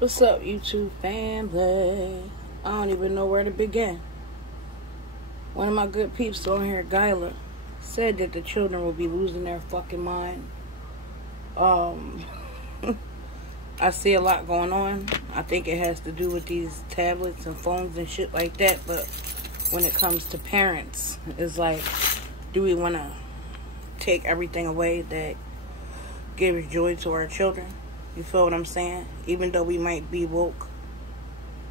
What's up, YouTube family? I don't even know where to begin. One of my good peeps on here, Gyla, said that the children will be losing their fucking mind. I see a lot going on. I think it has to do with these tablets and phones and shit like that. But when it comes to parents, it's like, do we want to take everything away that gives joy to our children? You feel what I'm saying? Even though we might be woke,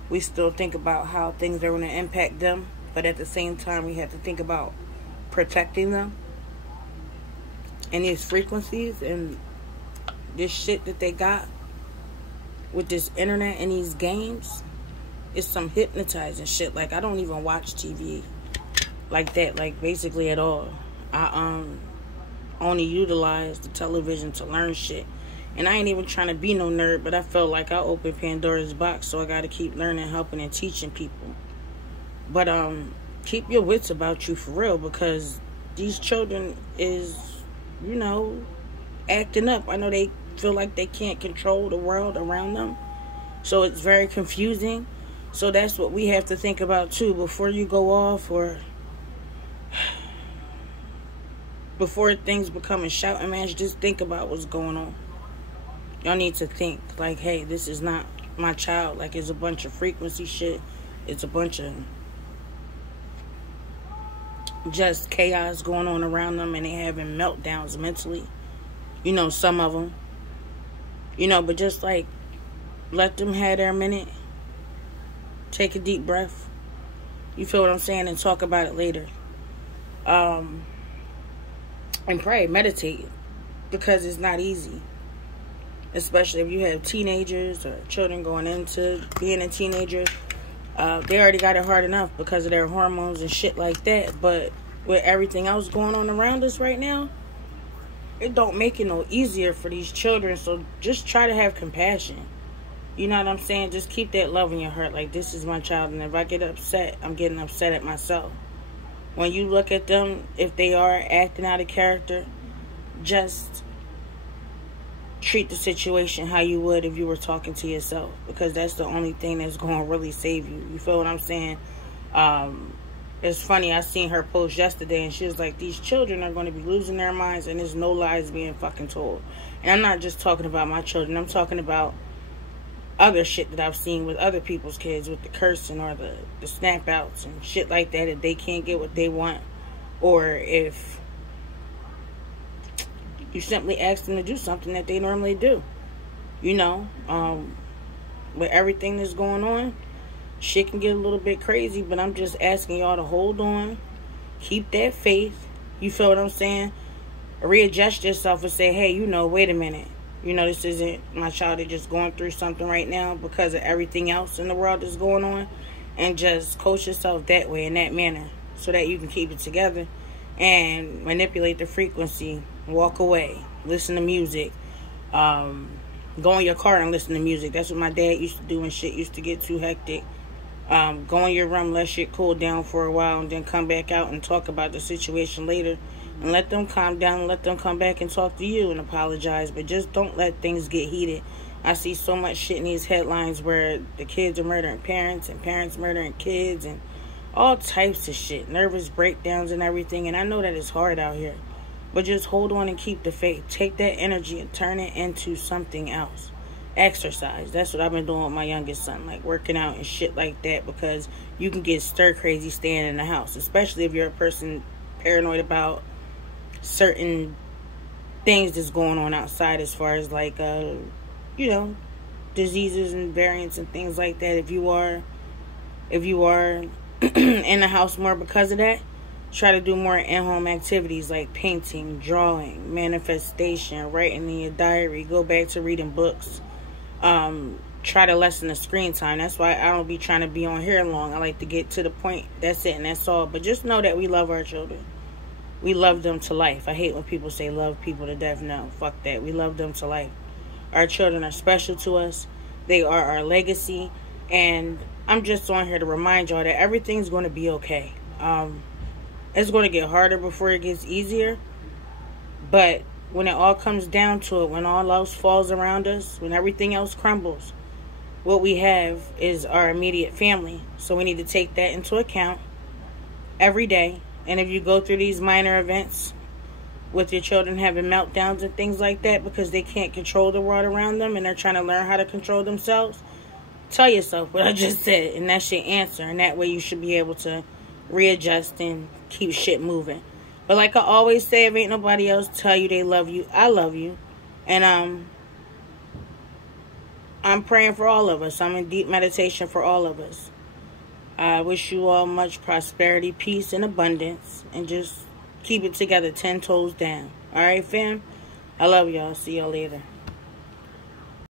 we still think about how things are going to impact them. But at the same time, we have to think about protecting them. And these frequencies and this shit that they got with this internet and these games, it's some hypnotizing shit. Like, I don't even watch TV like that, like, basically at all. I only utilize the television to learn shit. And I ain't even trying to be no nerd, but I felt like I opened Pandora's box, so I got to keep learning, helping, and teaching people. But keep your wits about you for real, because these children is, acting up. I know they feel like they can't control the world around them, so it's very confusing. So that's what we have to think about too before you go off, or before things become a shouting match. Just think about what's going on. Y'all need to think like, hey, this is not my child. Like, it's a bunch of frequency shit. It's a bunch of just chaos going on around them, and they having meltdowns mentally. Some of them. But just like, let them have their minute. Take a deep breath. You feel what I'm saying? And talk about it later. And pray, meditate, because it's not easy. Especially if you have teenagers or children going into being a teenager. They already got it hard enough because of their hormones and shit like that. But with everything else going on around us right now, it don't make it no easier for these children. So just try to have compassion. You know what I'm saying? Just keep that love in your heart. Like, this is my child, and if I get upset, I'm getting upset at myself. When you look at them, if they are acting out of character, just treat the situation how you would if you were talking to yourself, because that's the only thing that's going to really save you. You feel what I'm saying? It's funny, I seen her post yesterday, and she was like, these children are going to be losing their minds, and there's no lies being fucking told. And I'm not just talking about my children. I'm talking about other shit that I've seen with other people's kids, with the cursing or the snap outs and shit like that, if they can't get what they want, or if you simply ask them to do something that they normally do. With everything that's going on, shit can get a little bit crazy, but I'm just asking y'all to hold on. Keep that faith. You feel what I'm saying? Readjust yourself and say, hey, wait a minute. This isn't my child. They're just going through something right now because of everything else in the world that's going on. And just coach yourself that way, in that manner, so that you can keep it together and manipulate the frequency. Walk away. Listen to music. Go in your car and listen to music. That's what my dad used to do when shit used to get too hectic. Go in your room, let shit cool down for a while, and then come back out and talk about the situation later. And let them calm down, and let them come back and talk to you and apologize. But just don't let things get heated. I see so much shit in these headlines where the kids are murdering parents and parents murdering kids and all types of shit. Nervous breakdowns and everything. And I know that it's hard out here. But just hold on and keep the faith. Take that energy and turn it into something else. Exercise. That's what I've been doing with my youngest son. Like, working out and shit like that. Because you can get stir crazy staying in the house. Especially if you're a person paranoid about certain things that's going on outside, as far as like diseases and variants and things like that. If you are in the house more because of that, try to do more in-home activities like painting, drawing, manifestation, writing in your diary. Go back to reading books. Try to lessen the screen time. That's why I don't be trying to be on here long. I like to get to the point. That's it, and that's all. But just know that we love our children. We love them to life. I hate when people say love people to death. No, fuck that. We love them to life. Our children are special to us. They are our legacy. And I'm just on here to remind y'all that everything's going to be okay. It's going to get harder before it gets easier. But when it all comes down to it, when all else falls around us, when everything else crumbles, what we have is our immediate family. So we need to take that into account every day. And if you go through these minor events with your children having meltdowns and things like that because they can't control the world around them and they're trying to learn how to control themselves, tell yourself what I just said, and that's your answer. And that way you should be able to readjust and keep shit moving. But like I always say, if ain't nobody else tell you they love you, I love you. And I'm praying for all of us. I'm in deep meditation for all of us. I wish you all much prosperity, peace, and abundance. And just keep it together 10 toes down. Alright, fam? I love y'all. See y'all later.